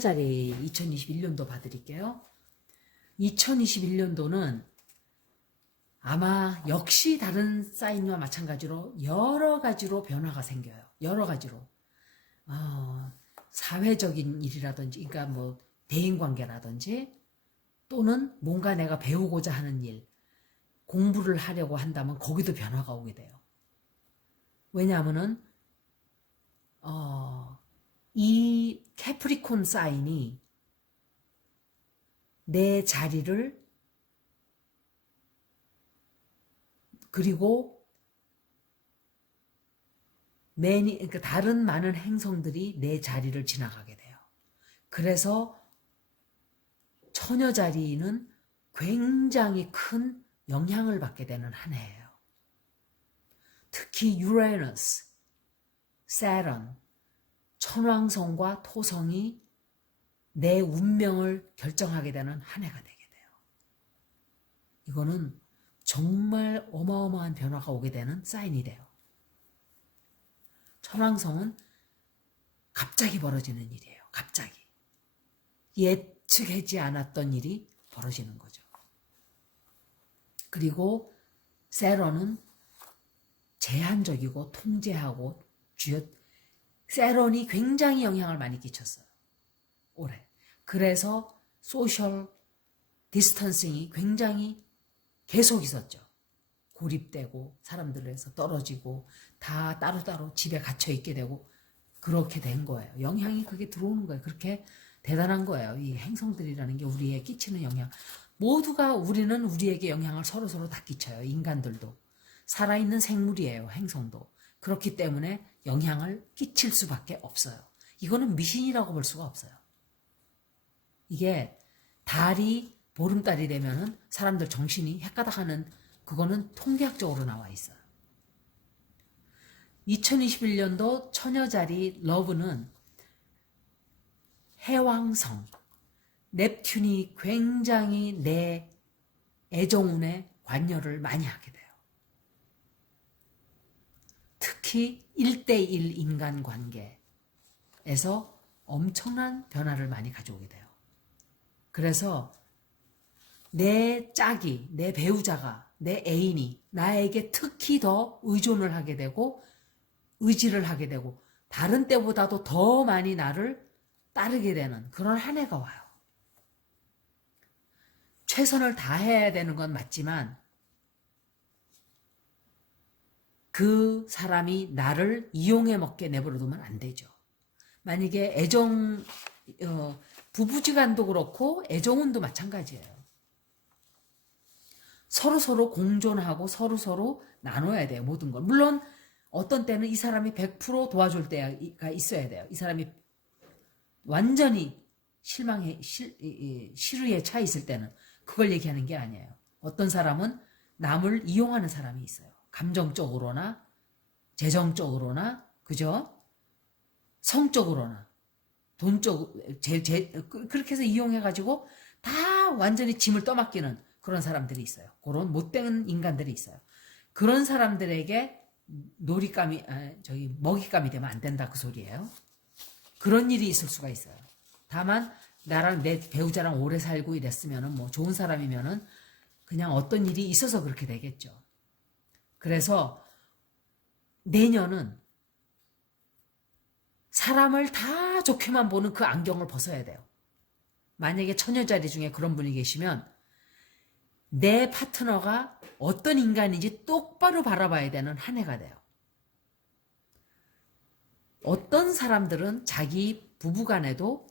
자리 2021년도 봐드릴게요. 2021년도는 아마 역시 다른 사인과 마찬가지로 여러 가지로 변화가 생겨요. 여러 가지로. 사회적인 일이라든지, 그러니까 뭐 대인관계라든지, 또는 뭔가 내가 배우고자 하는 일, 공부를 하려고 한다면 거기도 변화가 오게 돼요. 왜냐하면은 이 캐프리콘 사인이 내 자리를, 그리고 그러니까 다른 많은 행성들이 내 자리를 지나가게 돼요. 그래서 처녀 자리는 굉장히 큰 영향을 받게 되는 한 해예요. 특히 유레너스, 세런, 천왕성과 토성이 내 운명을 결정하게 되는 한 해가 되게 돼요. 이거는 정말 어마어마한 변화가 오게 되는 사인이 돼요. 천왕성은 갑자기 벌어지는 일이에요. 갑자기. 예측하지 않았던 일이 벌어지는 거죠. 그리고 세런은 제한적이고 통제하고 세런이 굉장히 영향을 많이 끼쳤어요. 올해. 그래서 소셜 디스턴싱이 굉장히 계속 있었죠. 고립되고 사람들에서 떨어지고 다 따로따로 집에 갇혀 있게 되고 그렇게 된 거예요. 영향이 그게 들어오는 거예요. 그렇게 대단한 거예요. 이 행성들이라는 게 우리에 끼치는 영향. 모두가 우리는 우리에게 영향을 서로서로 다 끼쳐요. 인간들도. 살아있는 생물이에요. 행성도. 그렇기 때문에 영향을 끼칠 수밖에 없어요. 이거는 미신이라고 볼 수가 없어요. 이게 달이 보름달이 되면은 사람들 정신이 헷가닥하는, 그거는 통계학적으로 나와 있어요. 2021년도 처녀자리 러브는 해왕성, 넵튠이 굉장히 내 애정운에 관여를 많이 하게 돼요. 특히 1대1 인간관계에서 엄청난 변화를 많이 가져오게 돼요. 그래서 내 짝이, 내 배우자가, 내 애인이 나에게 특히 더 의존을 하게 되고 의지를 하게 되고 다른 때보다도 더 많이 나를 따르게 되는 그런 한 해가 와요. 최선을 다해야 되는 건 맞지만 그 사람이 나를 이용해 먹게 내버려두면 안 되죠. 만약에 부부지간도 그렇고 애정운도 마찬가지예요. 서로서로 공존하고 서로서로 나눠야 돼요. 모든 걸. 물론 어떤 때는 이 사람이 100% 도와줄 때가 있어야 돼요. 이 사람이 완전히 실의에 차 있을 때는 그걸 얘기하는 게 아니에요. 어떤 사람은 남을 이용하는 사람이 있어요. 감정적으로나 재정적으로나, 그죠? 성적으로나 돈적, 그렇게 해서 이용해가지고 다 완전히 짐을 떠맡기는 그런 사람들이 있어요. 그런 못된 인간들이 있어요. 그런 사람들에게 먹잇감이 되면 안 된다, 그 소리예요. 그런 일이 있을 수가 있어요. 다만 나랑 내 배우자랑 오래 살고 이랬으면은 뭐 좋은 사람이면은 그냥 어떤 일이 있어서 그렇게 되겠죠. 그래서 내년은 사람을 다 좋게만 보는 그 안경을 벗어야 돼요. 만약에 처녀자리 중에 그런 분이 계시면 내 파트너가 어떤 인간인지 똑바로 바라봐야 되는 한 해가 돼요. 어떤 사람들은 자기 부부간에도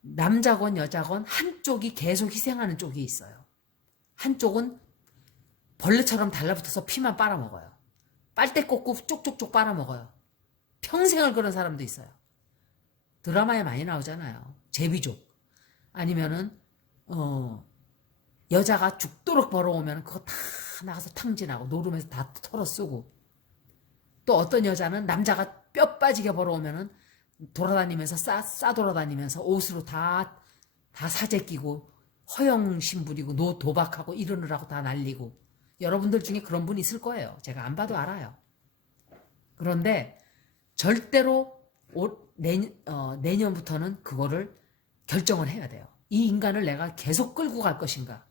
남자건 여자건 한쪽이 계속 희생하는 쪽이 있어요. 한쪽은 벌레처럼 달라붙어서 피만 빨아먹어요. 빨대 꽂고 쪽쪽쪽 빨아먹어요. 평생을 그런 사람도 있어요. 드라마에 많이 나오잖아요. 제비족. 아니면은 여자가 죽도록 벌어오면 그거 다 나가서 탕진하고 노름에서 다 털어쓰고, 또 어떤 여자는 남자가 뼈 빠지게 벌어오면은 돌아다니면서 싸 돌아다니면서 옷으로 다 사재 끼고 허영심 부리고 도박하고 이러느라고 다 날리고, 여러분들 중에 그런 분 있을 거예요. 제가 안 봐도 알아요. 그런데 절대로 내년부터는 그거를 결정을 해야 돼요. 이 인간을 내가 계속 끌고 갈 것인가?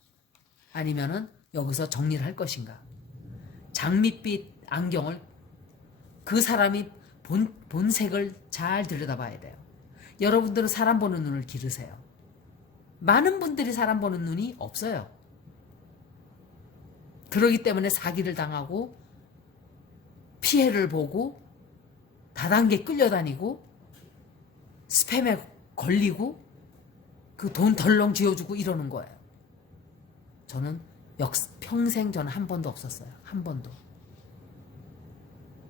아니면은 여기서 정리를 할 것인가? 장밋빛 안경을 그 사람이 본색을 잘 들여다봐야 돼요. 여러분들은 사람 보는 눈을 기르세요. 많은 분들이 사람 보는 눈이 없어요. 그러기 때문에 사기를 당하고 피해를 보고 다단계 끌려다니고 스팸에 걸리고 그 돈 덜렁 쥐어주고 이러는 거예요. 저는 평생 저는 한 번도 없었어요. 한 번도.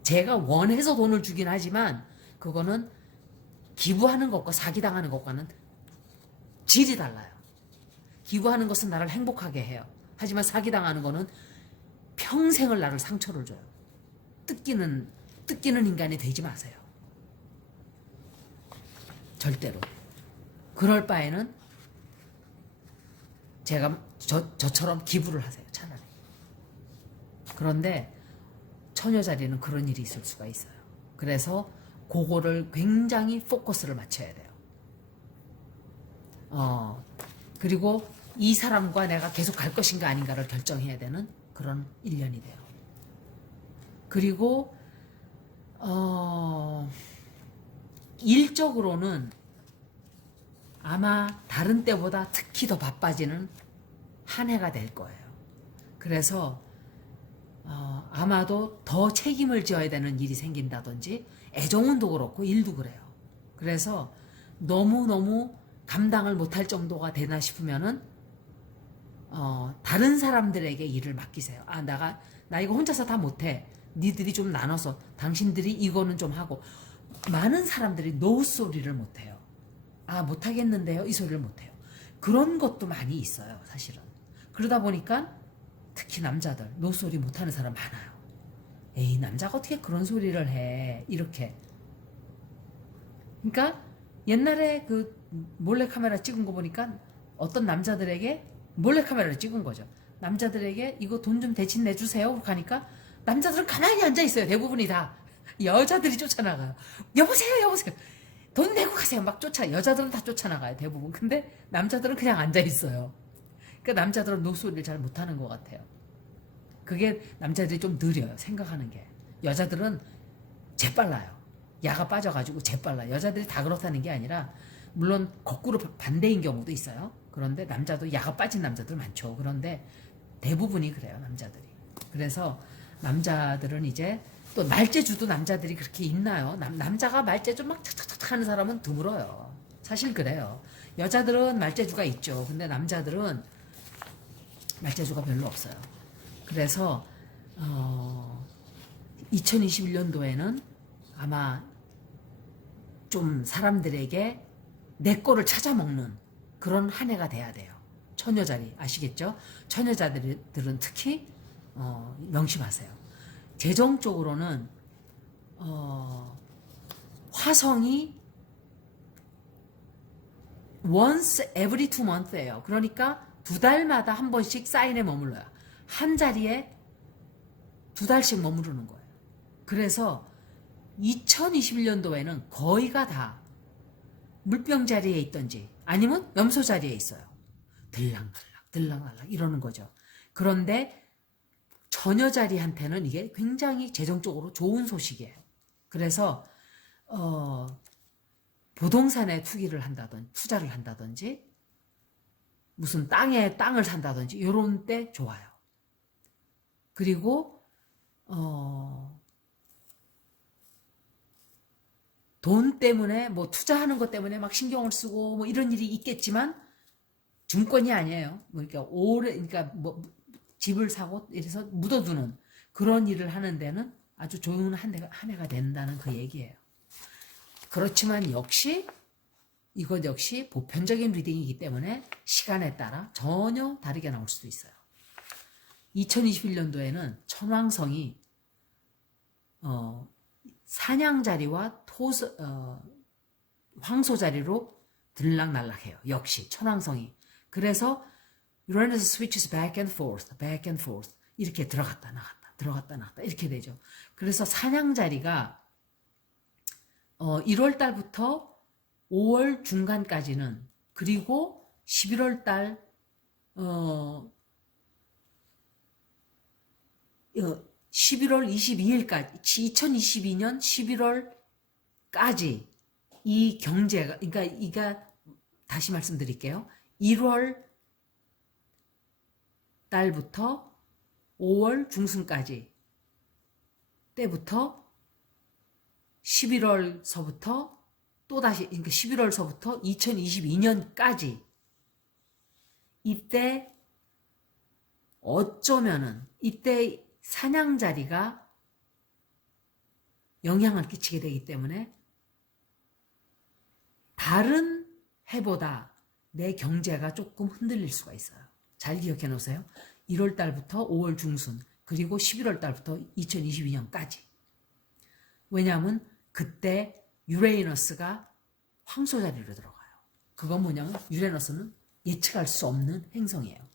제가 원해서 돈을 주긴 하지만 그거는 기부하는 것과 사기당하는 것과는 질이 달라요. 기부하는 것은 나를 행복하게 해요. 하지만 사기당하는 거는 평생을 나를 상처를 줘요. 뜯기는 인간이 되지 마세요. 절대로. 그럴 바에는 저처럼 기부를 하세요. 차라리. 그런데 처녀 자리는 그런 일이 있을 수가 있어요. 그래서 그거를 굉장히 포커스를 맞춰야 돼요. 그리고 이 사람과 내가 계속 갈 것인가 아닌가를 결정해야 되는 그런 1년이 돼요. 그리고 일적으로는 아마 다른 때보다 특히 더 바빠지는 한 해가 될 거예요. 그래서 아마도 더 책임을 져야 되는 일이 생긴다든지 애정운도 그렇고 일도 그래요. 그래서 너무너무 감당을 못할 정도가 되나 싶으면은 다른 사람들에게 일을 맡기세요. 나 이거 혼자서 다 못해. 니들이 좀 나눠서 당신들이 이거는 좀 하고. 많은 사람들이 노 소리를 못해요. 못하겠는데요. 이 소리를 못해요. 그런 것도 많이 있어요. 사실은. 그러다 보니까 특히 남자들 노 소리 못하는 사람 많아요. 에이, 남자가 어떻게 그런 소리를 해. 이렇게. 그러니까 옛날에 그 몰래카메라 찍은 거 보니까 어떤 남자들에게 몰래카메라를 찍은 거죠. 남자들에게 이거 돈 좀 대신 내주세요. 그렇게 하니까 남자들은 가만히 앉아있어요. 대부분이 다. 여자들이 쫓아나가요. 여보세요. 돈 내고 가세요. 막 여자들은 다 쫓아나가요. 대부분. 근데 남자들은 그냥 앉아있어요. 그러니까 남자들은 노소리를 잘 못하는 것 같아요. 그게 남자들이 좀 느려요. 생각하는 게. 여자들은 재빨라요. 야가 빠져가지고 재빨라요. 여자들이 다 그렇다는 게 아니라 물론 거꾸로 반대인 경우도 있어요. 그런데 남자도 야가 빠진 남자들 많죠. 그런데 대부분이 그래요. 남자들이. 그래서 남자들은 이제 또 말재주도 남자들이 그렇게 있나요? 남자가 말재주 막 탁탁탁 하는 사람은 드물어요. 사실 그래요. 여자들은 말재주가 있죠. 근데 남자들은 말재주가 별로 없어요. 그래서 2021년도에는 아마 좀 사람들에게 내 거를 찾아먹는 그런 한 해가 돼야 돼요. 처녀자리 아시겠죠? 처녀자들은 특히 명심하세요. 재정적으로는 화성이 once every 2month예요. 그러니까 2달마다 한 번씩 사인에 머물러요. 한 자리에 2달씩 머무르는 거예요. 그래서 2021년도에는 거의가 다 물병 자리에 있던지 아니면 염소 자리에 있어요. 들락날락 이러는 거죠. 그런데 처녀 자리한테는 이게 굉장히 재정적으로 좋은 소식이에요. 그래서 부동산에 투자를 한다든지 무슨 땅을 산다든지 이런 때 좋아요. 그리고 돈 때문에 뭐 투자하는 것 때문에 막 신경을 쓰고 뭐 이런 일이 있겠지만 증권이 아니에요. 그러니까 뭐 집을 사고 이래서 묻어두는 그런 일을 하는 데는 아주 좋은 한 해가 된다는 그 얘기예요. 그렇지만 이것 역시 보편적인 리딩이기 때문에 시간에 따라 전혀 다르게 나올 수도 있어요. 2021년도에는 천왕성이 사냥자리와 황소자리로 들락날락해요. 역시 천왕성이. 그래서 Uranus switches back and forth 이렇게 들어갔다 나갔다 이렇게 되죠. 그래서 사냥자리가 1월 달부터 5월 중간까지는, 그리고 11월 달 11월 22일까지, 2022년 11월까지 이 경제가, 그러니까 다시 말씀드릴게요. 1월 달부터 5월 중순까지 때부터 11월서부터 또다시, 그러니까 11월서부터 2022년까지 이때 어쩌면은 이때 사냥자리가 영향을 끼치게 되기 때문에 다른 해보다 내 경제가 조금 흔들릴 수가 있어요. 잘 기억해 놓으세요. 1월 달부터 5월 중순, 그리고 11월 달부터 2022년까지. 왜냐하면 그때 유레이너스가 황소자리로 들어가요. 그건 뭐냐면 유레너스는 예측할 수 없는 행성이에요.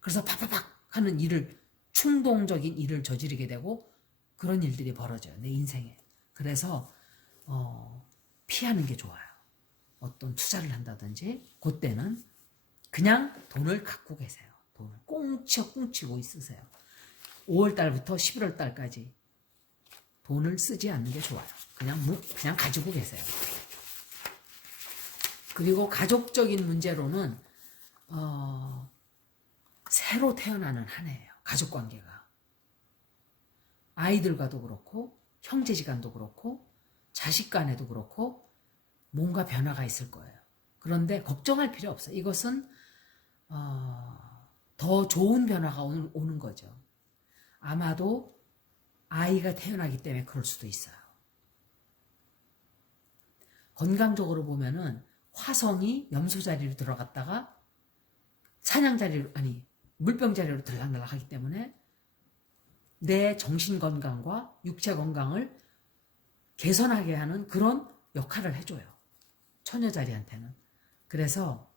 그래서 팍팍팍 하는 일을, 충동적인 일을 저지르게 되고 그런 일들이 벌어져요. 내 인생에. 그래서 피하는 게 좋아요. 어떤 투자를 한다든지 그때는 그냥 돈을 갖고 계세요. 돈을 꽁치고 있으세요. 5월 달부터 11월 달까지 돈을 쓰지 않는 게 좋아요. 그냥 가지고 계세요. 그리고 가족적인 문제로는 새로 태어나는 한 해예요. 가족관계가. 아이들과도 그렇고 형제지간도 그렇고 자식 간에도 그렇고 뭔가 변화가 있을 거예요. 그런데 걱정할 필요 없어요. 이것은 더 좋은 변화가 오는 거죠. 아마도 아이가 태어나기 때문에 그럴 수도 있어요. 건강적으로 보면은 화성이 염소 자리로 들어갔다가 사냥 자리로, 아니 물병 자리로 들락날락 하기 때문에 내 정신 건강과 육체 건강을 개선하게 하는 그런 역할을 해줘요. 처녀 자리한테는. 그래서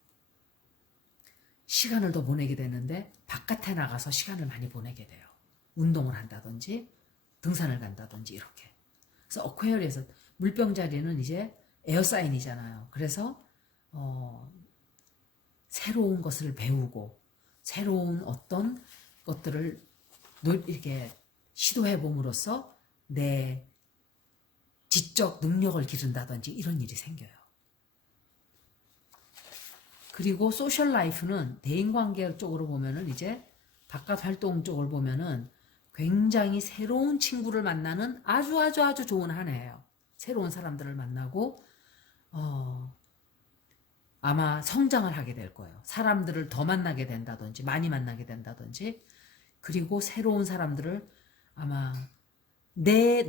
시간을 더 보내게 되는데 바깥에 나가서 시간을 많이 보내게 돼요. 운동을 한다든지 등산을 간다든지 이렇게. 그래서 어퀘어리에서 물병 자리는 이제 에어사인이잖아요. 그래서 새로운 것을 배우고 새로운 어떤 것들을 이렇게 시도해 봄으로써 내 지적 능력을 기른다든지 이런 일이 생겨요. 그리고 소셜 라이프는 대인관계 쪽으로 보면은 이제 바깥 활동 쪽을 보면은 굉장히 새로운 친구를 만나는 아주 좋은 한 해예요. 새로운 사람들을 만나고 아마 성장을 하게 될 거예요. 사람들을 더 만나게 된다든지 많이 만나게 된다든지, 그리고 새로운 사람들을 아마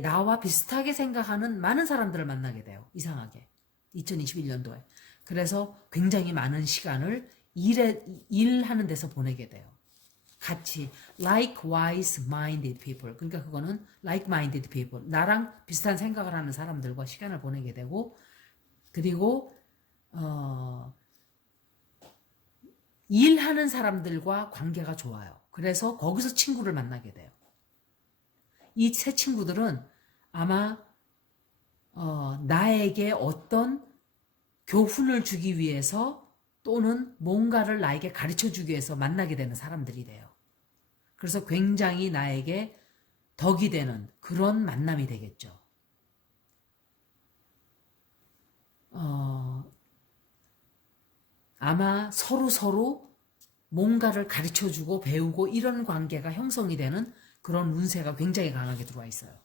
나와 비슷하게 생각하는 많은 사람들을 만나게 돼요. 이상하게 2021년도에. 그래서 굉장히 많은 시간을 일하는 데서 보내게 돼요. 같이 likewise minded people, 그러니까 그거는 like-minded people, 나랑 비슷한 생각을 하는 사람들과 시간을 보내게 되고, 그리고 일하는 사람들과 관계가 좋아요. 그래서 거기서 친구를 만나게 돼요. 이 새 친구들은 아마 나에게 어떤 교훈을 주기 위해서 또는 뭔가를 나에게 가르쳐 주기 위해서 만나게 되는 사람들이 돼요. 그래서 굉장히 나에게 덕이 되는 그런 만남이 되겠죠. 아마 서로 뭔가를 가르쳐 주고 배우고 이런 관계가 형성이 되는 그런 운세가 굉장히 강하게 들어와 있어요.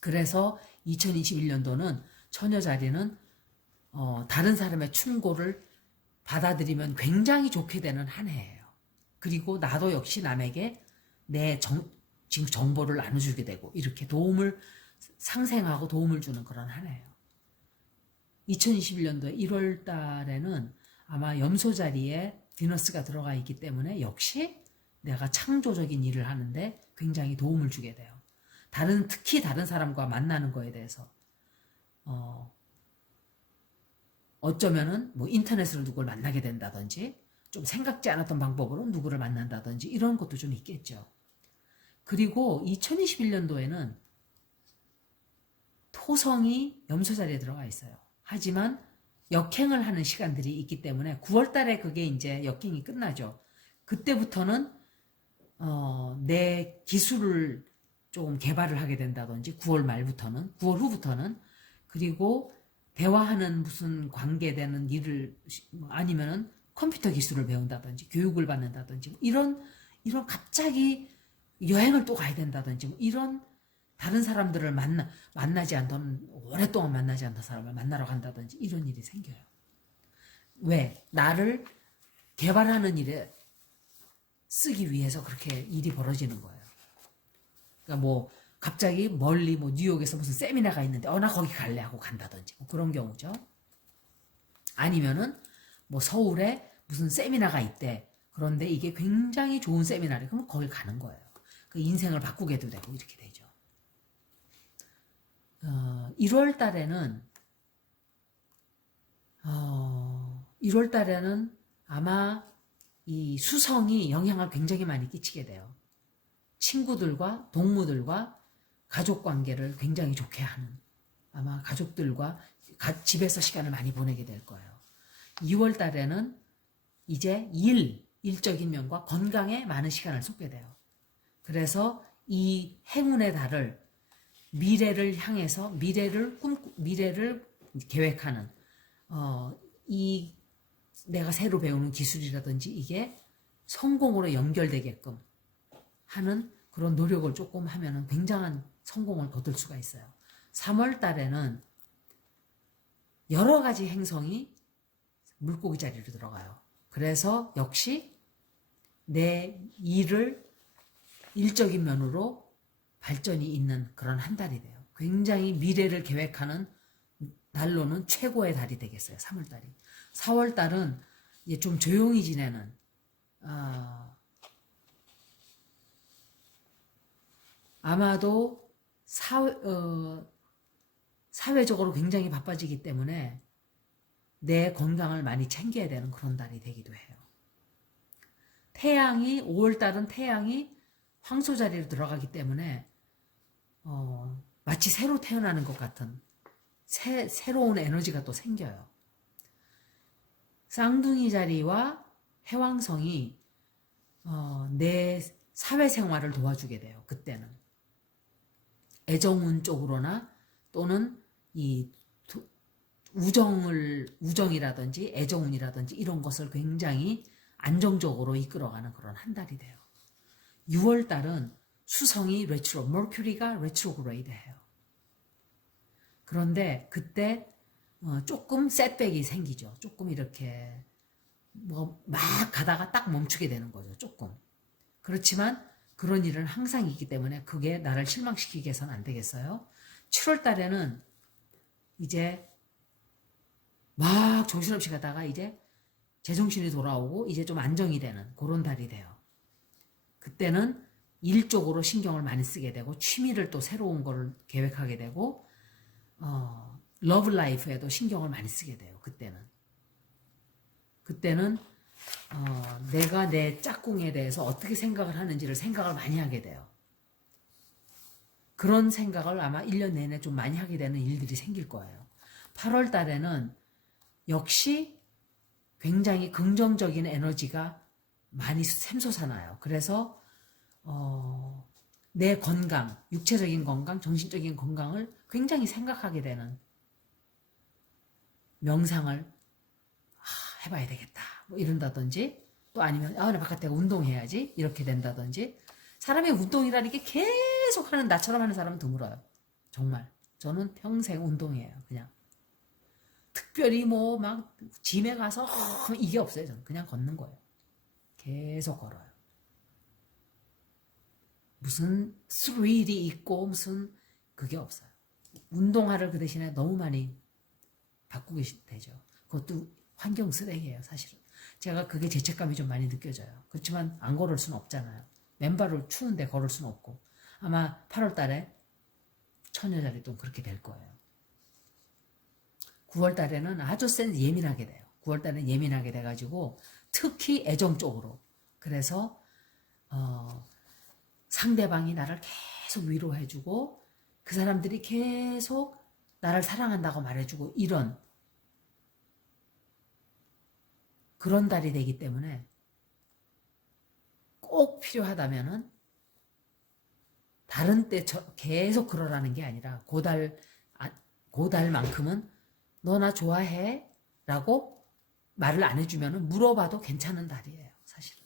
그래서 2021년도는 처녀 자리는 다른 사람의 충고를 받아들이면 굉장히 좋게 되는 한 해예요. 그리고 나도 역시 남에게 지금 정보를 나눠주게 되고 이렇게 상생하고 도움을 주는 그런 한 해예요. 2021년도 1월 달에는 아마 염소 자리에 비너스가 들어가 있기 때문에 역시 내가 창조적인 일을 하는데 굉장히 도움을 주게 돼요. 특히 다른 사람과 만나는 거에 대해서 어쩌면은 뭐 인터넷으로 누구를 만나게 된다든지 좀 생각지 않았던 방법으로 누구를 만난다든지 이런 것도 좀 있겠죠. 그리고 2021년도에는 토성이 염소 자리에 들어가 있어요. 하지만 역행을 하는 시간들이 있기 때문에 9월 달에 그게 이제 역행이 끝나죠. 그때부터는 내 기술을 조금 개발을 하게 된다든지 9월 말부터는 9월 후부터는 그리고 대화하는 무슨 관계되는 일을 아니면은 컴퓨터 기술을 배운다든지 교육을 받는다든지 뭐 이런 갑자기 여행을 또 가야 된다든지 뭐 이런 다른 사람들을 만나지 않던 오랫동안 만나지 않던 사람을 만나러 간다든지 이런 일이 생겨요. 왜? 나를 개발하는 일에 쓰기 위해서 그렇게 일이 벌어지는 거예요. 그러니까 뭐 갑자기 멀리 뭐 뉴욕에서 무슨 세미나가 있는데 나 거기 갈래 하고 간다든지 뭐 그런 경우죠. 아니면은 뭐 서울에 무슨 세미나가 있대. 그런데 이게 굉장히 좋은 세미나래. 그러면 거기 가는 거예요. 그 인생을 바꾸게도 되고 이렇게 되죠. 1월 달에는 1월 달에는 아마 이 수성이 영향을 굉장히 많이 끼치게 돼요. 친구들과 동무들과 가족 관계를 굉장히 좋게 하는 아마 가족들과 집에서 시간을 많이 보내게 될 거예요. 2월 달에는 이제 일적인 면과 건강에 많은 시간을 쏟게 돼요. 그래서 이 행운의 달을 미래를 향해서 미래를 계획하는 이 내가 새로 배우는 기술이라든지 이게 성공으로 연결되게끔 하는 그런 노력을 조금 하면은 굉장한 성공을 거둘 수가 있어요. 3월 달에는 여러 가지 행성이 물고기 자리로 들어가요. 그래서 역시 내 일적인 면으로 발전이 있는 그런 한 달이 돼요. 굉장히 미래를 계획하는 날로는 최고의 달이 되겠어요. 3월 달이. 4월 달은 이제 좀 조용히 지내는 아마도 사회적으로 굉장히 바빠지기 때문에 내 건강을 많이 챙겨야 되는 그런 달이 되기도 해요. 5월달은 태양이 황소 자리로 들어가기 때문에 마치 새로 태어나는 것 같은 새로운 에너지가 또 생겨요. 쌍둥이 자리와 해왕성이 내 사회생활을 도와주게 돼요. 그때는 애정운 쪽으로나 또는 이 우정이라든지 애정운이라든지 이런 것을 굉장히 안정적으로 이끌어가는 그런 한 달이 돼요. 6월 달은 수성이 머큐리가 레트로그레이드해요. 그런데 그때 조금 셋백이 생기죠. 조금 이렇게 뭐 막 가다가 딱 멈추게 되는 거죠. 조금. 그렇지만 그런 일은 항상 있기 때문에 그게 나를 실망시키게 해서는 안 되겠어요. 7월 달에는 이제 막 정신없이 가다가 이제 제정신이 돌아오고 이제 좀 안정이 되는 그런 달이 돼요. 그때는 일 쪽으로 신경을 많이 쓰게 되고 취미를 또 새로운 거를 계획하게 되고 러브 라이프에도 신경을 많이 쓰게 돼요. 그때는 내가 내 짝꿍에 대해서 어떻게 생각을 하는지를 생각을 많이 하게 돼요. 그런 생각을 아마 1년 내내 좀 많이 하게 되는 일들이 생길 거예요. 8월 달에는 역시 굉장히 긍정적인 에너지가 많이 샘솟아나요. 그래서 내 건강, 육체적인 건강, 정신적인 건강을 굉장히 생각하게 되는 명상을 해봐야 되겠다 뭐 이런다든지 또 아니면 나 바깥에 운동해야지 이렇게 된다든지 사람의 운동이라는 게 계속 하는 나처럼 하는 사람은 드물어요. 정말 저는 평생 운동이에요. 그냥 특별히 뭐 막 짐에 가서 이게 없어요. 저는 그냥 걷는 거예요. 계속 걸어요. 무슨 스릴이 있고 무슨 그게 없어요. 운동화를 그 대신에 너무 많이 바꾸게 되죠. 그것도 환경 쓰레기예요. 사실은 제가 그게 죄책감이 좀 많이 느껴져요. 그렇지만 안 걸을 수는 없잖아요. 맨발로 추운데 걸을 수는 없고 아마 8월 달에 처녀자리도 그렇게 될 거예요. 9월 달에는 아주 예민하게 돼요. 9월 달에는 예민하게 돼가지고 특히 애정 쪽으로 그래서 상대방이 나를 계속 위로해주고 그 사람들이 계속 나를 사랑한다고 말해주고 이런 그런 달이 되기 때문에 꼭 필요하다면은 다른 때 계속 그러라는 게 아니라 고달만큼은 너 나 좋아해? 라고 말을 안 해주면은 물어봐도 괜찮은 달이에요, 사실은.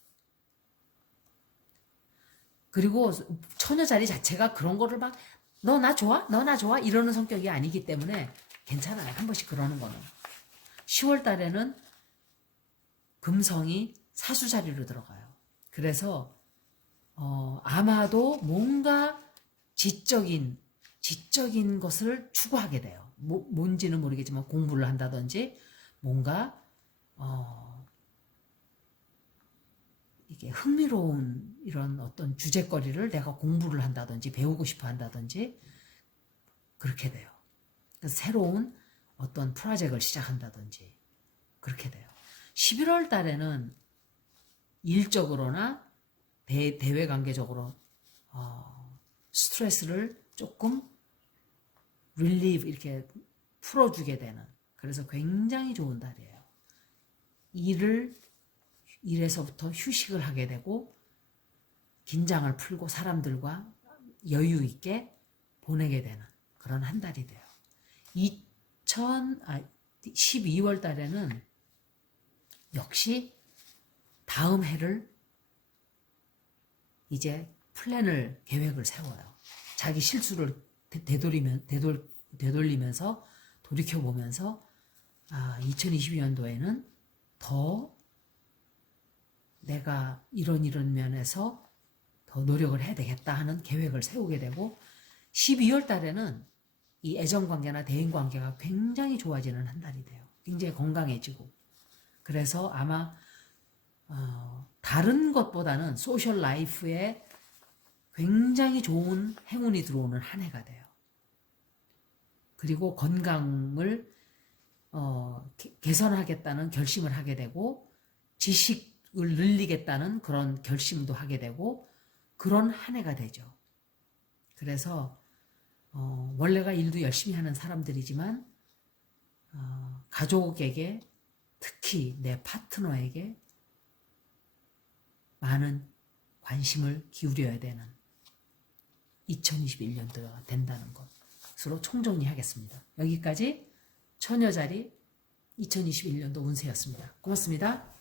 그리고 처녀 자리 자체가 그런 거를 막 너 나 좋아? 너 나 좋아? 이러는 성격이 아니기 때문에 괜찮아요. 한 번씩 그러는 거는. 10월 달에는 금성이 사수 자리로 들어가요. 그래서 아마도 뭔가 지적인 것을 추구하게 돼요. 뭔지는 모르겠지만 공부를 한다든지 뭔가 이게 흥미로운 이런 어떤 주제거리를 내가 공부를 한다든지 배우고 싶어 한다든지 그렇게 돼요. 그래서 새로운 어떤 프로젝트를 시작한다든지 그렇게 돼요. 11월 달에는 일적으로나 대외 관계적으로 스트레스를 조금 릴리브 이렇게 풀어주게 되는 그래서 굉장히 좋은 달이에요. 일에서부터 휴식을 하게 되고 긴장을 풀고 사람들과 여유 있게 보내게 되는 그런 한 달이 돼요. 12월 달에는 역시 다음 해를 이제 계획을 세워요. 자기 실수를 되돌리면서 돌이켜보면서 2022년도에는 더 내가 이런 면에서 더 노력을 해야 되겠다 하는 계획을 세우게 되고 12월 달에는 이 애정관계나 대인관계가 굉장히 좋아지는 한 달이 돼요. 굉장히 건강해지고 그래서 아마 다른 것보다는 소셜 라이프에 굉장히 좋은 행운이 들어오는 한 해가 돼요. 그리고 건강을 개선하겠다는 결심을 하게 되고 지식을 늘리겠다는 그런 결심도 하게 되고 그런 한 해가 되죠. 그래서 원래가 일도 열심히 하는 사람들이지만 가족에게 특히 내 파트너에게 많은 관심을 기울여야 되는 2021년도가 된다는 것으로 총정리하겠습니다. 여기까지 처녀자리 2021년도 운세였습니다. 고맙습니다.